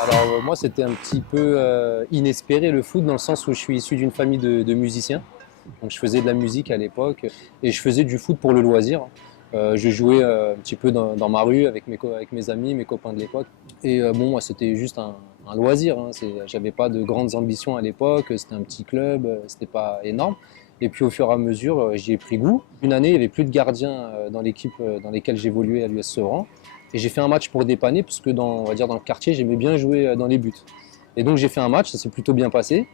Alors moi c'était un petit peu inespéré le foot dans le sens où je suis issu d'une famille de musiciens. Donc je faisais de la musique à l'époque et je faisais du foot pour le loisir. Je jouais un petit peu dans ma rue avec avec mes amis, mes copains de l'époque. Et bon, moi c'était juste un loisir. Hein. J'avais pas de grandes ambitions à l'époque. C'était un petit club, c'était pas énorme. Et puis au fur et à mesure, j'y ai pris goût. Une année, il n'y avait plus de gardiens dans l'équipe dans lesquelles j'évoluais à l'US Sevran. Et j'ai fait un match pour dépanner parce que on va dire dans le quartier, j'aimais bien jouer dans les buts. Et donc j'ai fait un match, ça s'est plutôt bien passé.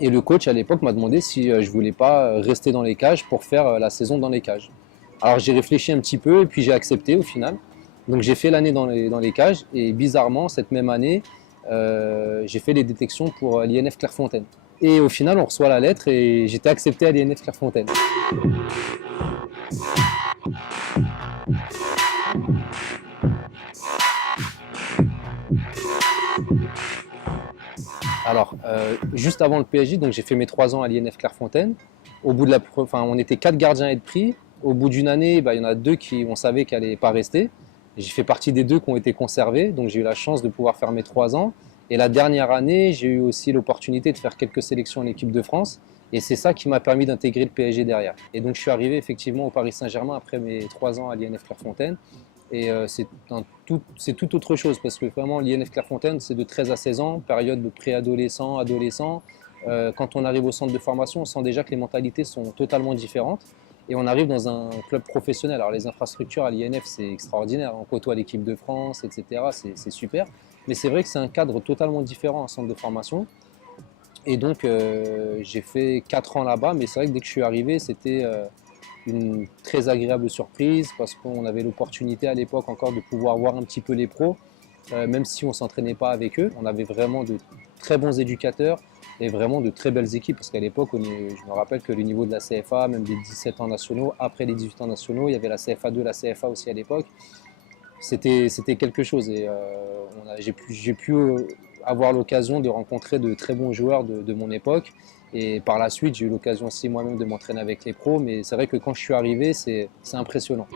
Et le coach à l'époque m'a demandé si je voulais pas rester dans les cages pour faire la saison dans les cages. Alors j'ai réfléchi un petit peu et puis j'ai accepté au final. Donc j'ai fait l'année dans les cages et bizarrement cette même année, j'ai fait les détections pour l'INF Clairefontaine. Et au final on reçoit la lettre et j'étais accepté à l'INF Clairefontaine. Alors, juste avant le PSG, donc j'ai fait mes 3 ans à l'INF Clairefontaine. Au bout de on était 4 gardiens à être pris. Au bout d'une année, il y en a 2 qui, on savait qu'ils n'allaient pas rester. J'ai fait partie des 2 qui ont été conservés, donc j'ai eu la chance de pouvoir faire mes 3 ans. Et la dernière année, j'ai eu aussi l'opportunité de faire quelques sélections en équipe de France. Et c'est ça qui m'a permis d'intégrer le PSG derrière. Et donc je suis arrivé effectivement au Paris Saint-Germain après mes 3 ans à l'INF Clairefontaine. Et c'est tout autre chose parce que vraiment l'INF Clairefontaine, c'est de 13 à 16 ans, période de préadolescent, adolescent. Quand on arrive au centre de formation, on sent déjà que les mentalités sont totalement différentes. Et on arrive dans un club professionnel. Alors les infrastructures à l'INF, c'est extraordinaire. On côtoie l'équipe de France, etc. C'est super. Mais c'est vrai que c'est un cadre totalement différent, un centre de formation. Et donc j'ai fait 4 ans là-bas, mais c'est vrai que dès que je suis arrivé, c'était une très agréable surprise parce qu'on avait l'opportunité à l'époque encore de pouvoir voir un petit peu les pros, même si on ne s'entraînait pas avec eux. On avait vraiment de très bons éducateurs et vraiment de très belles équipes parce qu'à l'époque, je me rappelle que le niveau de la CFA, même des 17 ans nationaux, après les 18 ans nationaux, il y avait la CFA2, la CFA aussi à l'époque. C'était quelque chose et j'ai pu avoir l'occasion de rencontrer de très bons joueurs de mon époque. Et par la suite, j'ai eu l'occasion aussi moi-même de m'entraîner avec les pros. Mais c'est vrai que quand je suis arrivé, c'est impressionnant.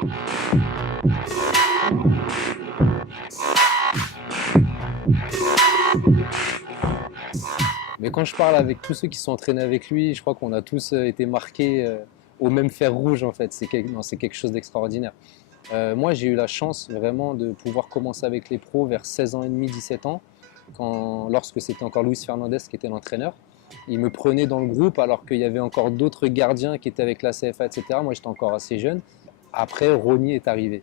Mais quand je parle avec tous ceux qui sont entraînés avec lui, je crois qu'on a tous été marqués au même fer rouge en fait. C'est quelque chose d'extraordinaire. Moi, j'ai eu la chance vraiment de pouvoir commencer avec les pros vers 16 ans et demi, 17 ans, lorsque c'était encore Luis Fernandez qui était l'entraîneur. Il me prenait dans le groupe alors qu'il y avait encore d'autres gardiens qui étaient avec la CFA, etc. Moi, j'étais encore assez jeune. Après, Rony est arrivé.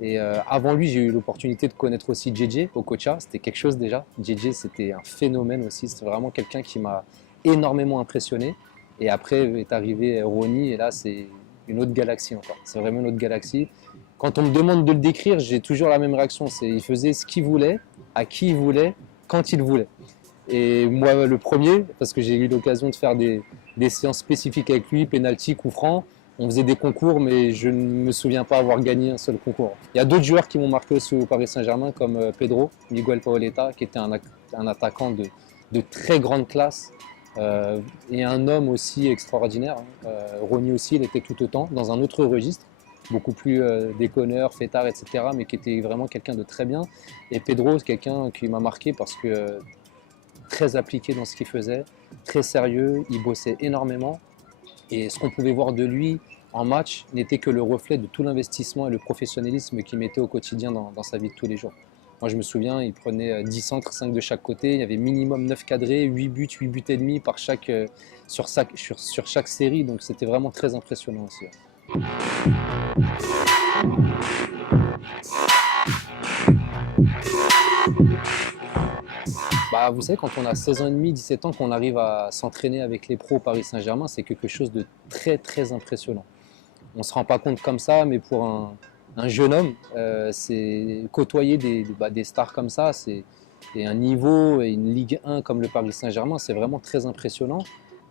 Et avant lui, j'ai eu l'opportunité de connaître aussi JJ Okocha. C'était quelque chose déjà. JJ, c'était un phénomène aussi. C'était vraiment quelqu'un qui m'a énormément impressionné. Et après est arrivé Rony, et là, c'est une autre galaxie encore. C'est vraiment une autre galaxie. Quand on me demande de le décrire, j'ai toujours la même réaction. Il faisait ce qu'il voulait, à qui il voulait, quand il voulait. Et moi, le premier, parce que j'ai eu l'occasion de faire des séances spécifiques avec lui, penalty, coup franc. On faisait des concours, mais je ne me souviens pas avoir gagné un seul concours. Il y a d'autres joueurs qui m'ont marqué aussi au Paris Saint-Germain, comme Pedro, Miguel Paoletta, qui était un attaquant de très grande classe et un homme aussi extraordinaire. Rony aussi, il était tout autant, dans un autre registre, beaucoup plus déconneur, fêtard, etc., mais qui était vraiment quelqu'un de très bien. Et Pedro, c'est quelqu'un qui m'a marqué parce que très appliqué dans ce qu'il faisait, très sérieux, il bossait énormément. Et ce qu'on pouvait voir de lui en match n'était que le reflet de tout l'investissement et le professionnalisme qu'il mettait au quotidien dans sa vie de tous les jours. Moi, je me souviens, il prenait 10 centres, 5 de chaque côté. Il y avait minimum 9 cadrés, 8 buts, 8 buts et demi sur chaque série. Donc, c'était vraiment très impressionnant aussi. Bah, vous savez, quand on a 16 ans et demi, 17 ans, qu'on arrive à s'entraîner avec les pros au Paris Saint-Germain, c'est quelque chose de très, très impressionnant. On ne se rend pas compte comme ça, mais pour un jeune homme, c'est côtoyer des stars comme ça, et un niveau et une Ligue 1 comme le Paris Saint-Germain, c'est vraiment très impressionnant.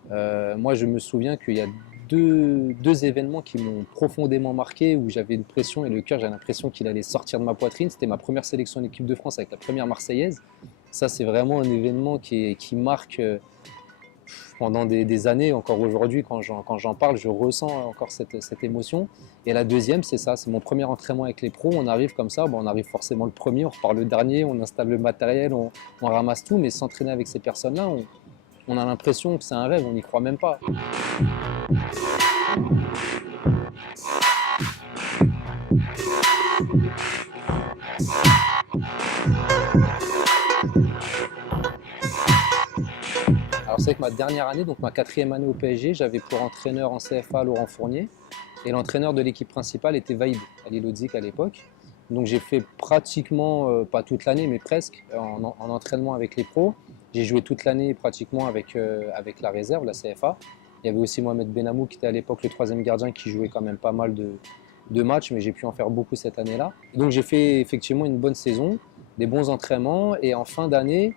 Moi, je me souviens qu'il y a deux événements qui m'ont profondément marqué, où j'avais une pression et le cœur, j'avais l'impression qu'il allait sortir de ma poitrine. C'était ma première sélection en équipe de France avec la première Marseillaise. Ça, c'est vraiment un événement qui marque pendant des années. Encore aujourd'hui, quand j'en parle, je ressens encore cette émotion. Et la deuxième, c'est ça, c'est mon premier entraînement avec les pros. On arrive comme ça, on arrive forcément le premier, on repart le dernier, on installe le matériel, on ramasse tout. Mais s'entraîner avec ces personnes-là, on a l'impression que c'est un rêve, on n'y croit même pas. Alors c'est que ma dernière année, donc ma quatrième année au PSG, j'avais pour entraîneur en CFA Laurent Fournier et l'entraîneur de l'équipe principale était Vaïd Ali Lodzik à l'époque. Donc j'ai fait pratiquement, pas toute l'année, mais presque, en entraînement avec les pros. J'ai joué toute l'année pratiquement avec la réserve, la CFA. Il y avait aussi Mohamed Benamou qui était à l'époque le troisième gardien qui jouait quand même pas mal de matchs, mais j'ai pu en faire beaucoup cette année-là. Donc j'ai fait effectivement une bonne saison, des bons entraînements et en fin d'année,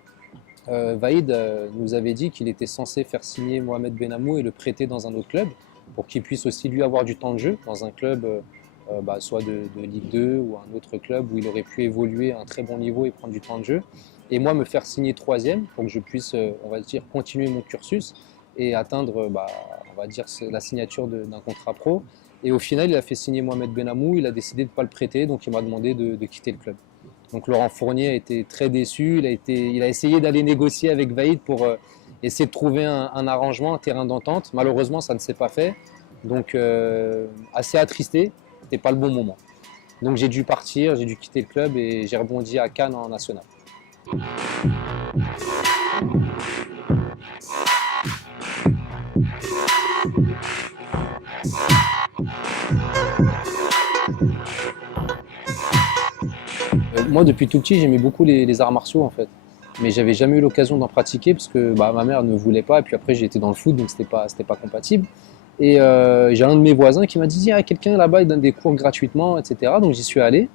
Vaïd nous avait dit qu'il était censé faire signer Mohamed Benamou et le prêter dans un autre club pour qu'il puisse aussi lui avoir du temps de jeu dans un club soit de Ligue 2 ou un autre club où il aurait pu évoluer à un très bon niveau et prendre du temps de jeu. Et moi me faire signer troisième pour que je puisse, on va dire, continuer mon cursus et atteindre, on va dire, la signature d'un contrat pro. Et au final, il a fait signer Mohamed Benamou, il a décidé de ne pas le prêter, donc il m'a demandé de quitter le club. Donc Laurent Fournier a été très déçu, il a essayé d'aller négocier avec Vaïd pour essayer de trouver un arrangement, un terrain d'entente. Malheureusement, ça ne s'est pas fait, donc assez attristé, c'était pas le bon moment. Donc j'ai dû partir, j'ai dû quitter le club et j'ai rebondi à Cannes en national. Moi, depuis tout petit, j'aimais beaucoup les arts martiaux en fait. Mais j'avais jamais eu l'occasion d'en pratiquer parce que ma mère ne voulait pas. Et puis après, j'étais dans le foot, donc c'était pas compatible. Et j'ai un de mes voisins qui m'a dit, ah, quelqu'un là-bas, il donne des cours gratuitement, etc. Donc j'y suis allé.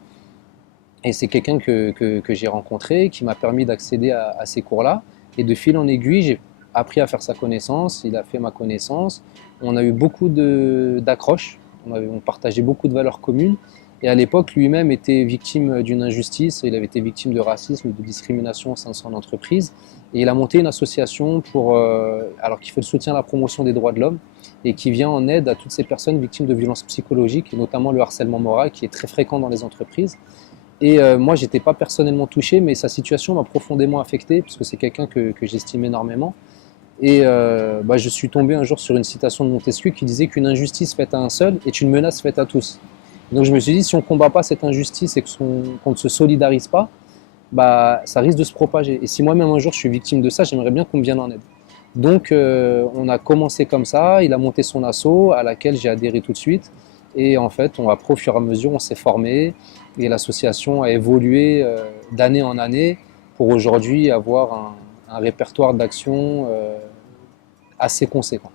Et c'est quelqu'un que j'ai rencontré, qui m'a permis d'accéder à ces cours-là. Et de fil en aiguille, j'ai appris à faire sa connaissance, il a fait ma connaissance. On a eu beaucoup d'accroches, on partageait beaucoup de valeurs communes. Et à l'époque, lui-même était victime d'une injustice, il avait été victime de racisme, de discrimination au sein de son entreprise. Et il a monté une association alors qui fait le soutien à la promotion des droits de l'homme et qui vient en aide à toutes ces personnes victimes de violences psychologiques, et notamment le harcèlement moral qui est très fréquent dans les entreprises. Et moi, je n'étais pas personnellement touché, mais sa situation m'a profondément affecté, puisque c'est quelqu'un que j'estime énormément. Et je suis tombé un jour sur une citation de Montesquieu qui disait qu'une injustice faite à un seul est une menace faite à tous. Donc je me suis dit, si on ne combat pas cette injustice et qu'on ne se solidarise pas, ça risque de se propager. Et si moi-même un jour je suis victime de ça, j'aimerais bien qu'on me vienne en aide. Donc on a commencé comme ça, il a monté son asso à laquelle j'ai adhéré tout de suite. Et en fait, au fur et à mesure, on s'est formé et l'association a évolué d'année en année pour aujourd'hui avoir un répertoire d'actions assez conséquent.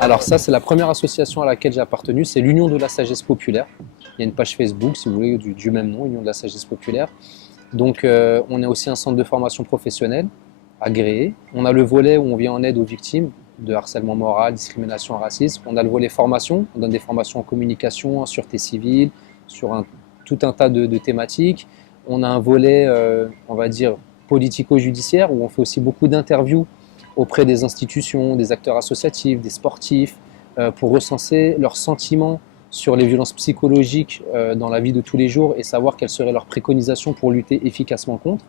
Alors ça, c'est la première association à laquelle j'ai appartenu, c'est l'Union de la Sagesse Populaire. Il y a une page Facebook, si vous voulez, du même nom, Union de la Sagesse Populaire. Donc on est aussi un centre de formation professionnelle agréé. On a le volet où on vient en aide aux victimes de harcèlement moral, discrimination, racisme. On a le volet formation, on donne des formations en communication, en sûreté civile, sur tout un tas de thématiques. On a un volet, on va dire, politico-judiciaire où on fait aussi beaucoup d'interviews auprès des institutions, des acteurs associatifs, des sportifs, pour recenser leurs sentiments sur les violences psychologiques dans la vie de tous les jours et savoir quelles seraient leurs préconisations pour lutter efficacement contre.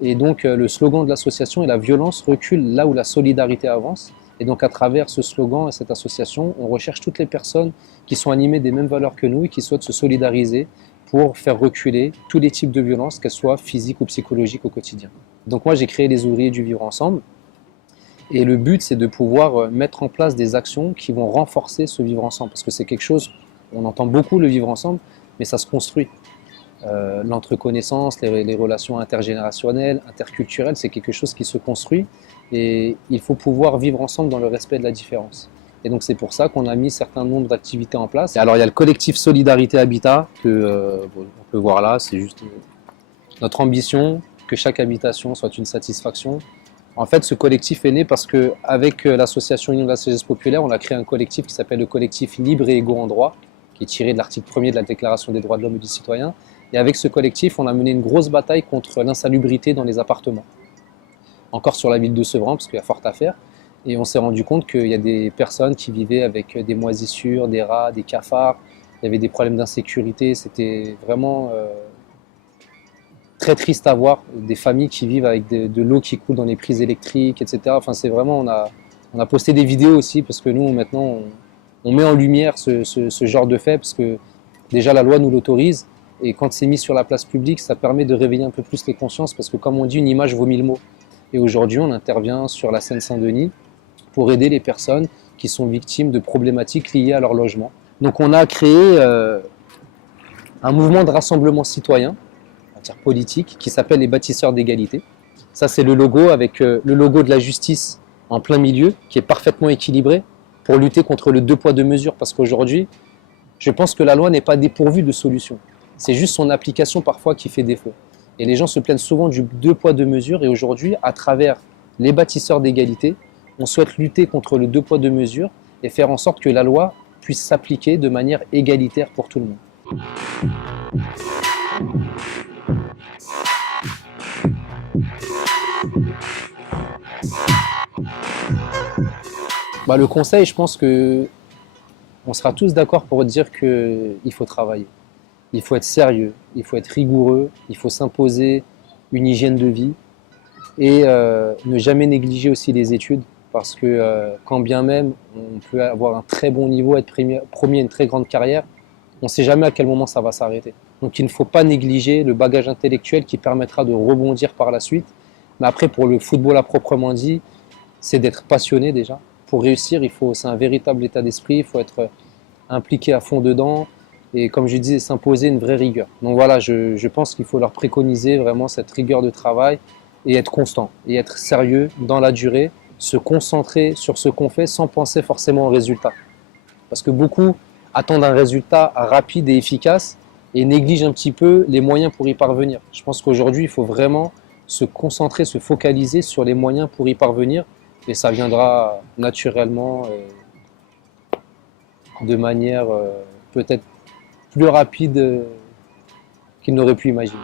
Et donc le slogan de l'association est « La violence recule là où la solidarité avance ». Et donc à travers ce slogan et cette association, on recherche toutes les personnes qui sont animées des mêmes valeurs que nous et qui souhaitent se solidariser pour faire reculer tous les types de violences, qu'elles soient physiques ou psychologiques au quotidien. Donc moi j'ai créé les ouvriers du vivre ensemble. Et le but, c'est de pouvoir mettre en place des actions qui vont renforcer ce vivre ensemble. Parce que c'est quelque chose, on entend beaucoup le vivre ensemble, mais ça se construit. L'entreconnaissance, les relations intergénérationnelles, interculturelles, c'est quelque chose qui se construit. Et il faut pouvoir vivre ensemble dans le respect de la différence. Et donc c'est pour ça qu'on a mis un certain nombre d'activités en place. Et alors il y a le collectif Solidarité Habitat que on peut voir là, c'est juste notre ambition que chaque habitation soit une satisfaction. En fait, ce collectif est né parce qu'avec l'association Union de la Sagesse Populaire, on a créé un collectif qui s'appelle le collectif Libre et Égaux en droit, qui est tiré de l'article 1er de la Déclaration des droits de l'homme et du citoyen. Et avec ce collectif, on a mené une grosse bataille contre l'insalubrité dans les appartements. Encore sur la ville de Sevran, parce qu'il y a fort à faire. Et on s'est rendu compte qu'il y a des personnes qui vivaient avec des moisissures, des rats, des cafards. Il y avait des problèmes d'insécurité. C'était vraiment très triste à voir. Des familles qui vivent avec de l'eau qui coule dans les prises électriques, etc. Enfin, c'est vraiment, on a posté des vidéos aussi parce que nous, maintenant, on met en lumière ce genre de fait parce que déjà la loi nous l'autorise. Et quand c'est mis sur la place publique, ça permet de réveiller un peu plus les consciences parce que, comme on dit, une image vaut 1000 mots. Et aujourd'hui, on intervient sur la Seine-Saint-Denis pour aider les personnes qui sont victimes de problématiques liées à leur logement. Donc on a créé un mouvement de rassemblement citoyen, politique, qui s'appelle les bâtisseurs d'égalité. Ça, c'est le logo avec le logo de la justice en plein milieu, qui est parfaitement équilibré pour lutter contre le deux poids deux mesures. Parce qu'aujourd'hui, je pense que la loi n'est pas dépourvue de solutions. C'est juste son application parfois qui fait défaut. Et les gens se plaignent souvent du deux poids deux mesures. Et aujourd'hui, à travers les bâtisseurs d'égalité, on souhaite lutter contre le deux poids deux mesures et faire en sorte que la loi puisse s'appliquer de manière égalitaire pour tout le monde. Le conseil, je pense que on sera tous d'accord pour dire qu'il faut travailler. Il faut être sérieux, il faut être rigoureux, il faut s'imposer une hygiène de vie et ne jamais négliger aussi les études parce que quand bien même on peut avoir un très bon niveau, être promis à une très grande carrière, on ne sait jamais à quel moment ça va s'arrêter. Donc il ne faut pas négliger le bagage intellectuel qui permettra de rebondir par la suite. Mais après, pour le football à proprement dit, c'est d'être passionné déjà. Pour réussir, c'est un véritable état d'esprit, il faut être impliqué à fond dedans et comme je disais, s'imposer une vraie rigueur. Donc voilà, je pense qu'il faut leur préconiser vraiment cette rigueur de travail et être constant et être sérieux dans la durée, se concentrer sur ce qu'on fait sans penser forcément au résultat. Parce que beaucoup attendent un résultat rapide et efficace et négligent un petit peu les moyens pour y parvenir. Je pense qu'aujourd'hui, il faut vraiment se concentrer, se focaliser sur les moyens pour y parvenir et ça viendra naturellement de manière peut-être plus rapide qu'il n'aurait pu imaginer.